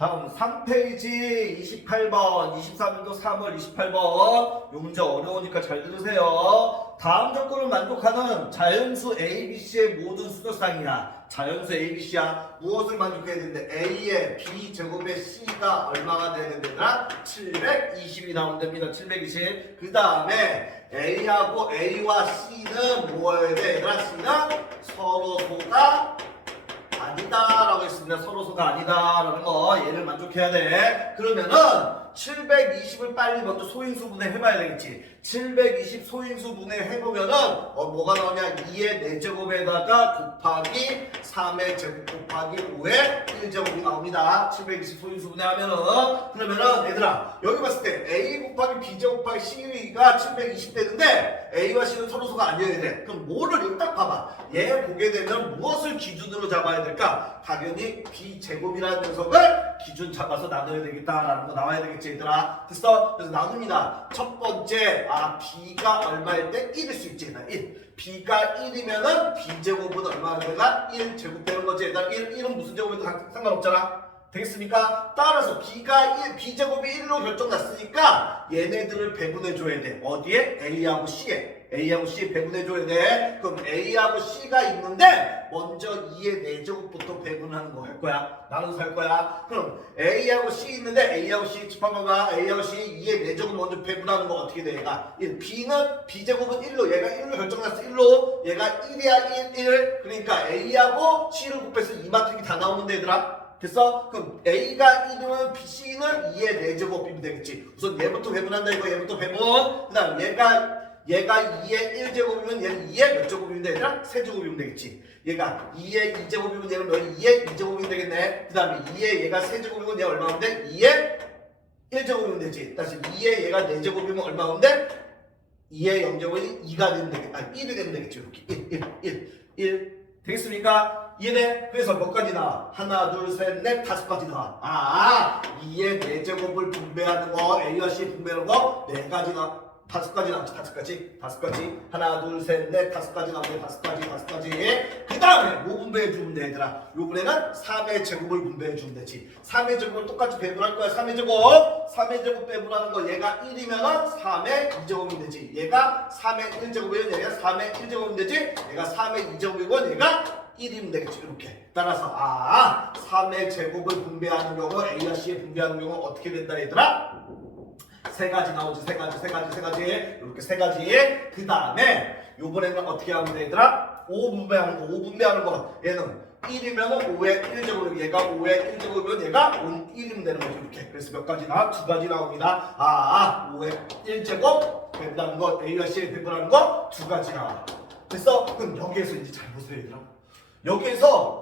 다음 3페이지 28번 23년도 3월 28번 요 문제 어려우니까 잘 들으세요. 다음 조건을 만족하는 자연수 ABC의 모든 수조상이야. 자연수 ABC야. 무엇을 만족해야 되는데 A의 B제곱의 C가 얼마가 돼야 된다? 720이 나오면 됩니다. 720. 그 다음에 A하고 A와 C는 뭐여야 돼? 얘들아 C는 서로소가 아니다라고 했습니다. 서로소가 아니다라는 거 얘를 만족해야 돼. 그러면은 720을 빨리 먼저 소인수분해 해봐야 되겠지. 720 소인수분해 해보면은 뭐가 나오냐? 2의 4제곱에다가 곱하기 3의 제곱 곱하기 5의 1제곱이 나옵니다. 720 소인수분해 하면은 그러면은 얘들아 여기 봤을 때 A 곱하기 B 제곱 곱하기 C가 720 되는데 A와 C는 서로소가 아니어야 돼. 그럼 뭐를 일단 봐봐. 얘 보게 되면 무엇을 기준으로 잡아야 될까? 당연히 B제곱이라는 녀석을 기준 잡아서 나눠야 되겠다라는 거 나와야 되겠지 얘들아. 됐어? 그래서 나눕니다. 첫 번째 B가 얼마일 때 1일 수 있지 얘들아. 1. B가 1이면은 B제곱은 얼마가 되나? 1제곱 되는 거지 얘들아. 1은 무슨 제곱에도 상관없잖아. 되겠습니까? 따라서 B제곱이 1로 결정났으니까 얘네들을 배분해줘야 돼. 어디에? A하고 C에. A하고 C 배분해줘야 돼. 그럼 A하고 C가 있는데 먼저 2의 4제곱부터 배분하는 거 할 거야. 나눠서 할 거야. 그럼 A하고 C 있는데 A하고 C 집합해봐. A하고 C 2의 4제곱 먼저 배분하는 거 어떻게 돼? 얘가 1. B는 B제곱은 1로 얘가 1로 결정났어. 1로 얘가 1이야 1. 그러니까 A하고 C를 곱해서 이만큼이 다 나오는데 얘들아. 됐어? 그럼 A가 1이면 C는 2의 4제곱이면 되겠지. 우선 얘부터 배분한다 이거. 얘부터 배분. 그 다음 얘가 2의 1제곱이면 얘는 2의 몇 제곱이면 되냐? 3제곱이면 되겠지. 얘가 2의 2제곱이면 얘는 2의 2제곱이면 되겠네. 그 다음에 2의 얘가 3제곱이면 얘가 얼마면 돼? 2의 1제곱이면 되지. 다시 2의 얘가 4제곱이면 얼마면 돼? 2의 0제곱이 2가 되면 되겠지. 아니 1이 되면 되겠지. 이렇게 1 되겠습니까? 이해돼? 그래서 몇 가지 나와? 하나, 둘, 셋, 넷, 5가지 나와. 2의 4제곱을 분배하는 거, A와 C 분배하는 거 4가지 나와. 5가지 나오지. 5가지. 하나, 둘, 셋, 넷, 5가지 나오네. 5가지. 그 다음에 뭐 분배해주면 돼, 얘들아? 요번에는 3의 제곱을 분배해주면 되지. 3의 제곱을 똑같이 배분할 거야. 3의 제곱 배분하는 거 얘가 1이면은 3의 2제곱이면 되지. 얘가 3의 1제곱이면 얘가 3의 1제곱이면 되지. 얘가 3의 2제곱이고 얘가 1이면 되겠지. 이렇게. 따라서 3의 제곱을 분배하는 경우 A와 C에 분배하는 경우 어떻게 된다, 얘들아? 3가지 나오지. 3가지. 이렇게 3가지. 그 다음에 요번에는 어떻게 하면 돼, 얘들아? 5 분배하는 거. 얘는 1이면 5의 1제곱, 얘가 5의 1제곱이면 얘가 1이면 되는 거죠. 이렇게. 그래서 몇 가지 나와? 2가지 나옵니다. 5의 1제곱 배분하는 거, A와 C에 배분하는 거 2가지 나와. 됐어? 그럼 여기에서 이제 잘 보세요, 얘들아. 여기에서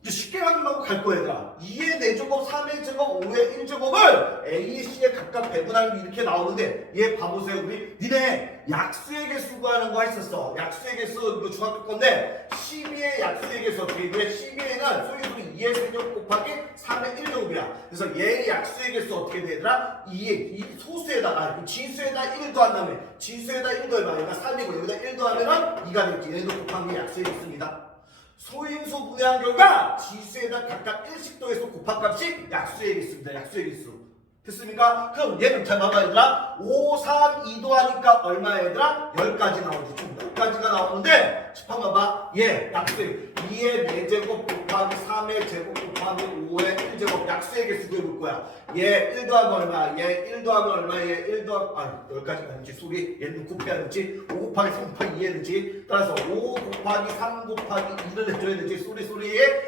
이제 쉽게 확인하고 갈 거야, 얘들아. 2의 4제곱, 3의 제곱, 5의 1제곱을 A, C에 각각 배분하는 게 이렇게 나오는데 얘 봐보세요. 우리 니네 약수의 개수 구하는 거 했었어. 약수의 개수 이거 중학교 건데 12의 약수의 개수 어떻게 돼? 12에는 소유수는 2의 세제곱 곱하기 3의 1제곱이야. 그래서 얘의 약수의 개수 어떻게 돼, 얘들아? 이 소수에다가 지수에다 1 더한 다음에 지수에다 1 더해봐. 얘가 3이고 여기다 1 더하면은 2가 되겠지. 얘도 곱한 게 약수의 개수입니다. 소인수 분해한 결과 지수에다 각각 1씩 더해서 곱한 값이 약수의 개수입니다. 약수의 개수. 됐습니까? 그럼 얘는 잘 봐봐, 얘들아. 5, 3, 2 더하니까 얼마야, 얘들아? 10가지 나오지. 총 10가지가 나오는데 집합봐봐. 얘 약수의 2의 4제곱 곱하기 3의 제곱 곱하기 5의 1제곱 약수의 개수 구해볼 거야. 얘 1 더하면 얼마야? 얘 1 더하면 얼마야? 얘 1 더하면 10가지가 아니지. 소리 얘는 곱해야 되지. 5 곱하기 3 곱하기 2 해야 되지. 따라서 5 곱하기 3 곱하기 2를 해줘야 되지. 소리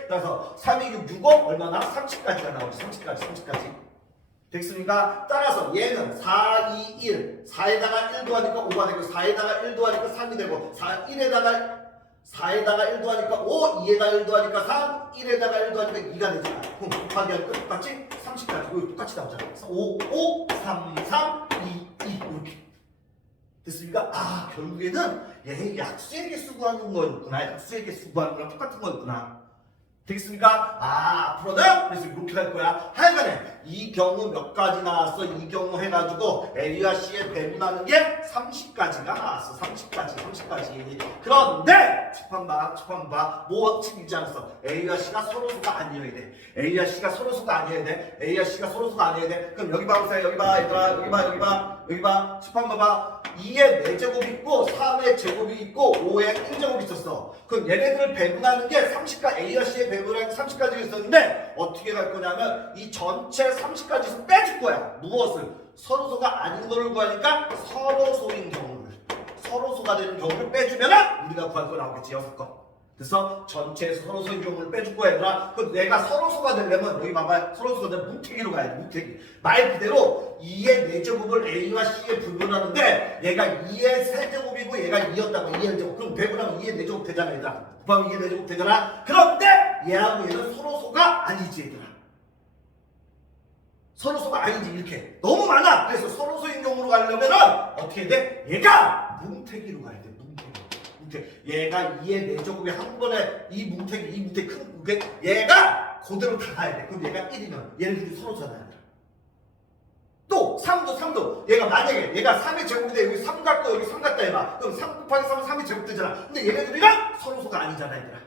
따라서 3, 2, 6, 6, 5 얼마나? 30까지가 나오지. 30까지. 됐습니까? 따라서 얘는 4, 2, 1 4에다가 1 더하니까 5가 되고 4에다가 1 더하니까 3이 되고 4에다가 1 더하니까 5 2에다가 1 더하니까 3 1에다가 1 더하니까 2가 되잖아. 그럼 곱하기 하니까 똑같이 30까지 여기 똑같이 나오잖아. 5, 3, 3, 2, 2 이렇게 됐습니까? 결국에는 얘 약수의 개수 구하는 거였구나. 약수의 개수 구하는 거랑 똑같은 거였구나. 되겠습니까? 앞으로는 그래서 이렇게 갈 거야. 하여간에 이 경우 몇 가지 나왔어? 이 경우 해가지고 A와 C에 배분하는 게 30가지가 나왔어. 30가지. 그런데 첫판 봐. 뭐 원칙이지 않았어? A와 C가 서로수가 아니어야 돼. A와 C가 서로수가 아니어야 돼. 그럼 여기 봐 보세요. 여기 봐 얘들아. 여기 봐. 첫판 봐봐. 2의 4제곱 있고 3의 제곱이 있고 5의 1제곱이 있었어. 그럼 얘네들을 배분하는 게 30가 A와 C의 배분하는 게 30가지가 있었는데 어떻게 갈 거냐면 이 전체 30가지에서 빼줄 거야. 무엇을? 서로소가 아닌 거를 구하니까 서로소인 경우를. 서로소가 되는 경우를 빼주면 우리가 구할 거 나오겠지. 6건. 그래서 전체에서 서로소인 경우를 빼줄 거야 얘들아. 그럼 내가 서로소가 되려면 여기 봐봐. 서로소가 되면 뭉태기로 가야 돼. 뭉태기. 말 그대로 2의 4제곱을 A와 C에 분분하는데 얘가 2의 3제곱이고 얘가 2였다고 2의 1제곱. 그럼 배분하면 2의 4제곱 되잖아 얘들아. 곱하면 2의 4제곱 되잖아. 그런데 얘하고 얘는 서로소가 아니지 얘들아. 서로소가 아니지 이렇게. 너무 많아. 그래서 서로소인 경우로 가려면은 어떻게 돼? 얘가 뭉태기로 가야 돼. 얘가 2의 4제곱에 한 번에 이 뭉태기 큰 무게 얘가 그대로 다 가야 돼. 그럼 얘가 1이면 얘네들이 서로잖아요. 또 3도 얘가 만약에 얘가 3의 제곱인데 여기 3 같고 여기 3 같다 해봐. 그럼 3 곱하기 3은 3의 제곱 되잖아. 근데 얘네들이랑 서로소가 아니잖아 얘들아.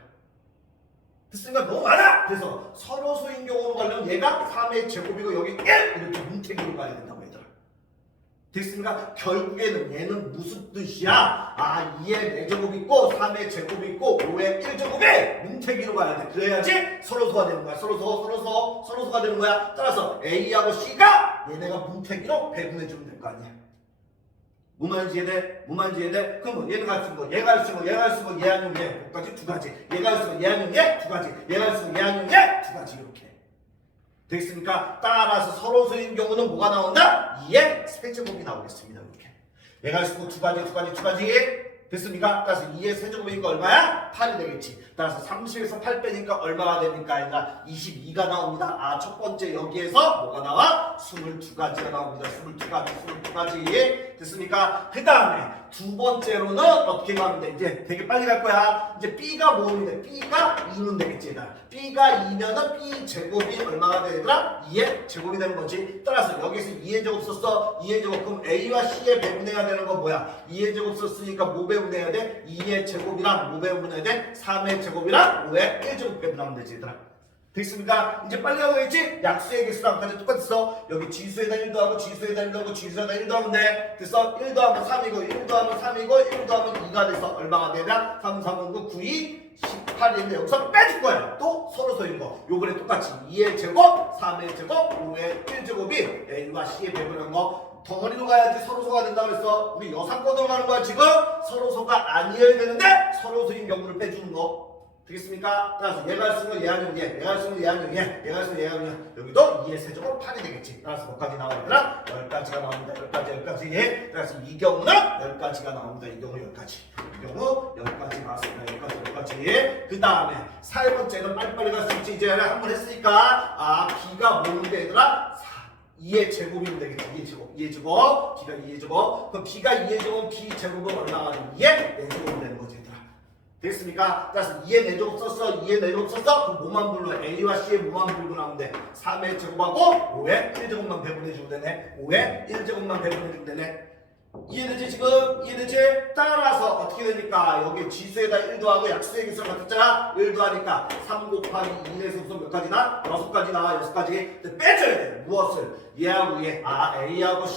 됐으니까 너무 많아. 그래서 서로소인 경우로 가려면 얘가 3의 제곱이고 여기 1 이렇게 뭉태기로 가야 된다고 얘들아. 됐습니까? 결국에는 얘는 무슨 뜻이야? 2의 4제곱 있고 3의 제곱 있고 5의 1제곱에 뭉태기로 가야 돼. 그래야지 서로소가 되는 거야. 서로소가 되는 거야. 따라서 A하고 C가 얘네가 뭉태기로 배분해주면 될 거 아니야. 뭐 말인지 이해돼? 그럼 얘는 갈 수 있는 거, 얘가 할 수 있는 거, 얘 아니면 얘. 까지 두 가지. 얘가 할 수 있는 거, 얘 아니면 얘 두 가지. 얘가 할 수 있는 거, 얘 아니면 얘 두 가지. 이렇게. 되겠습니까? 따라서 서로소인 경우는 뭐가 나온다? 2의 3제곱이 나오겠습니다. 이렇게. 얘가 할 수 있는 거 두 가지. 됐습니까? 따라서 2의 세제곱이니까 얼마야? 8이 되겠지. 따라서 30에서 8 빼니까 얼마가 됩니까? 아니라 22가 나옵니다. 첫 번째 여기에서 뭐가 나와? 22가지가 나옵니다. 22가지. 됐습니까? 그 다음에 두 번째로는 어떻게 가면 돼? 이제 되게 빨리 갈 거야. 이제 B가 뭐면 돼? B가 2면 되겠지. 얘들아. B가 2면은 B 제곱이 얼마가 되더라? 2의 제곱이 되는 거지. 따라서 여기서 2의 제곱 썼어. 2의 제곱. 그럼 A와 C의 배분해야 되는 건 뭐야? 2의 제곱 썼으니까 뭐 배분해야 돼? 2의 제곱이랑 뭐 배분해야 돼? 3의 제곱이랑 5의 1제곱 배분하면 되지 얘들아. 됐습니까? 이제 빨리 하고있지? 약수의 개수랑 까지 똑같았어. 여기 지수에다 1도 하고 지수에다 1도 하고 지수에다 1도 하면 돼. 됐어? 1도 하면 3이고 1도 하면 3이고 1도 하면 2가 돼서 얼마가 되냐? 3, 3은 9, 9, 2, 18인데 여기서 빼줄 거야. 또 서로서인 거. 요번에 똑같이 2의 제곱, 3의 제곱, 5의 1제곱이 A와 C의 배분한 거. 덩어리로 가야지 서로소가 된다고 했어. 우리 여상권으로 가는 거야 지금. 서로소가 아니어야 되는데 서로소인 경우를 빼주는 거. 되겠습니까? 따라서 얘가 할 수 있는 건 얘 아니면 얘, 얘가 할 수 있는 건 얘 아니면 얘, 얘가 할 수 있는 얘 아니면 여기도 2의 세제곱 8이 되겠지. 따라서 몇 가지 나와야 되나? 10가지가 나옵니다. 10가지. 따라서 이 경우는 10가지가 나옵니다. 이 경우 10가지. 이 경우 10가지 나왔습니다. 10가지. 그 다음에 4번째는 빨리빨리 갈 수 있지. 이제 한번 했으니까 B가 뭔데 얘들아? 2의 제곱이면 되겠지. 2의 제곱. B가 2의 제곱. 그럼 B가 2의 제곱, B 제곱은 얼마가 되면 2의 4제곱이 되는 거지. 됐습니까? 따라서 2의 4제곱 썼어. 2의 4제곱 썼어. 그럼 뭐만 불러? A와 C의 뭐만 불고 나오면 돼? 3의 제곱하고 5의 1제곱만 배분해주면 되네. 5의 1제곱만 배분해주면 되네. 이해되지 지금? 이해되지? 따라서 어떻게 되니까 여기 지수에다 1도 하고 약수의 개수를 같았잖아. 1도 하니까 3 곱하기 2에서 몇 가지나? 6가지 나와. 6가지. 근데 빼줘야 돼. 무엇을? 얘하고 얘. A하고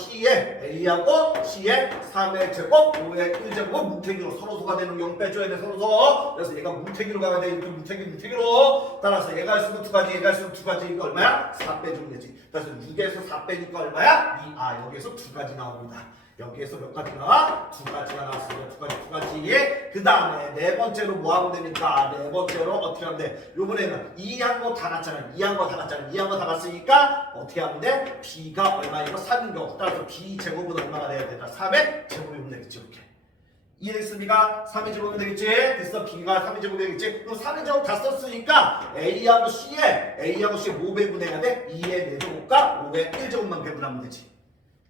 C의 3의 제곱 5의 1제곱은 뭉태기로 서로소가 되는 경우 빼줘야 돼. 서로소. 그래서 얘가 뭉태기로 가야 돼. 이렇게 뭉태기로. 따라서 얘가 할 수 있는 2가지, 얘가 할 수 있는 2가지니까 얼마야? 4 빼주면 되지. 그래서 6에서 4 빼니까 얼마야? 2. 여기에서 2가지 나옵니다. 여기에서 몇 가지 나와? 2가지가 나왔습니다. 2가지. 그 다음에 네 번째로 뭐 하면 됩니까? 네 번째로 어떻게 하면 돼? 요번에는 2한 거 다 갔잖아. 2한 거 다 갔으니까 어떻게 하면 돼? B가 얼마이고 3인 경우. 따라서 B 제곱은 얼마가 돼야 되나? 3의 제곱이면 되겠지. 이렇게. 이해됐습니까? 3의 제곱이면 되겠지? 됐어. B가 3의 제곱이 되겠지? 그럼 3의 제곱 다 썼으니까 A하고 C에 뭐 배분해야 돼? 2의 4제곱과 5의 1제곱만 배분하면 되지.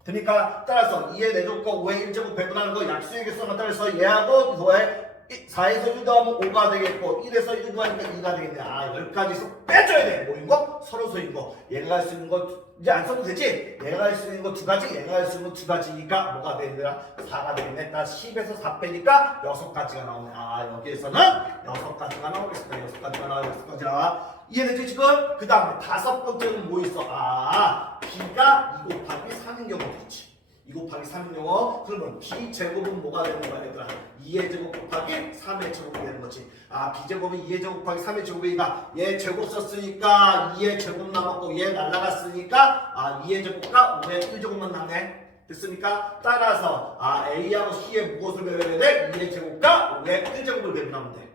그러니까 따라서 2의 4제곱과 5의 1제곱 배분하는 거 약수의 개수만 따라서 얘하고 너의 4에서 1 더하면 5가 되겠고 1에서 1 더하니까 2가 되겠네. 아 10가지에서 빼줘야 돼. 뭐인 거? 서로소인 거. 얘가 할 수 있는 거 이제 안 써도 되지? 얘가 할 수 있는 거 2가지, 얘가 할 수 있는 거 2가지니까 뭐가 되느라 4가 되겠네. 나 10에서 4 빼니까 6가지가 나오네. 아 여기에서는 6가지가 나오겠습니다. 6가지가 나와. 6가지 나와. 이해되지 지금? 그 다음에 5번째는 뭐 있어? 아 b가 2 곱하기 3인 경우도 있지. 2 곱하기 3인 경우 그러면 b제곱은 뭐가 되는 거야 얘들아? 2의 제곱 곱하기 3의 제곱이 되는 거지. 아 b제곱이 2의 제곱 곱하기 3의 제곱이니까 얘 제곱 썼으니까 2의 제곱 남았고 얘 날라갔으니까 아 2의 제곱과 5의 1제곱만 남네. 됐습니까? 따라서 아 a하고 c의 무엇을 배워야 돼? 2의 제곱과 5의 1제곱을 배분하면 돼.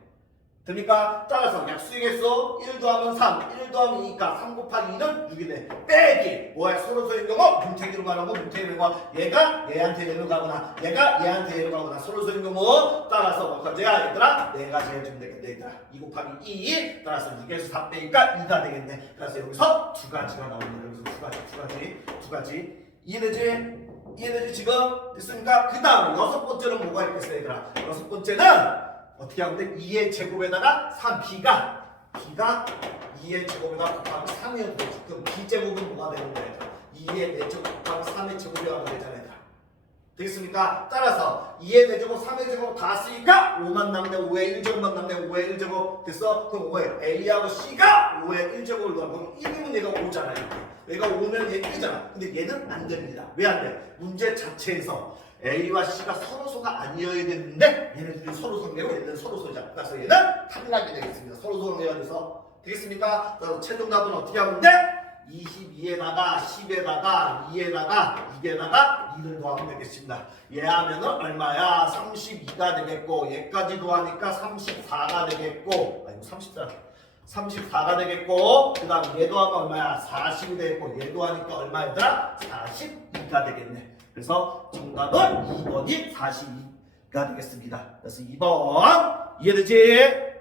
됩니까? 따라서 약수이겠어? 1 더하면 3, 1 더하면 2니까 3 곱하기 2는 6이네. 빼기! 뭐야? 서로서인 경우 문태기로 가는 거, 문태기로 가. 얘가 얘한테 얘로 가거나 얘가 얘한테 얘로 가거나 서로서인 경우 따라서 뭐까지야 얘들아? 내가 제일 좀 되겠네 얘들아. 2 곱하기 2 따라서 6에서 4 빼니까 2가 되겠네. 그래서 여기서 2가지가 나오네. 여기서 2가지. 이해되지? 이해되지 지금? 됐습니까? 그 다음 6번째는 뭐가 있겠어 얘들아? 6번째는 어떻게 하면 돼? 2의 제곱에다가 3b가 2의 제곱에다가 곱하기 3이어도 되지. 그럼 b제곱은 뭐가 되는 거야? 2의 4제곱 곱하기 3의 제곱이 하면 되잖아 얘들아. 되겠습니까? 따라서 2의 4제곱 3의 제곱 다 쓰니까 5만 남네. 5의 1제곱만 남네. 5의 1제곱 됐어? 그럼 5의 a하고 c가 5의 1제곱을 넣어. 그럼 1이면 얘가 5잖아요. 얘가 5면 얘 1이잖아. 근데 얘는 안 됩니다. 왜 안 돼? 문제 자체에서 A와 C가 서로소가 아니어야 되는데 얘네들이 서로소네요. 얘네들은 서로소자. 그래서 얘는 탈락이 되겠습니다. 서로소가 돼서 되겠습니까? 그래서 최종답은 어떻게 하면 돼? 22에다가 10에다가 2에다가 2에다가 2를 더하면 되겠습니다. 얘 하면은 얼마야? 32가 되겠고 얘까지 더하니까 34가 되겠고 아이고 34가 되겠고 그 다음 얘도 하면 얼마야? 40이 되겠고 얘도 하니까 얼마 얘들아? 42가 되겠네. 그래서 정답은 2번이 42가 되겠습니다. 그래서 2번 이해되지?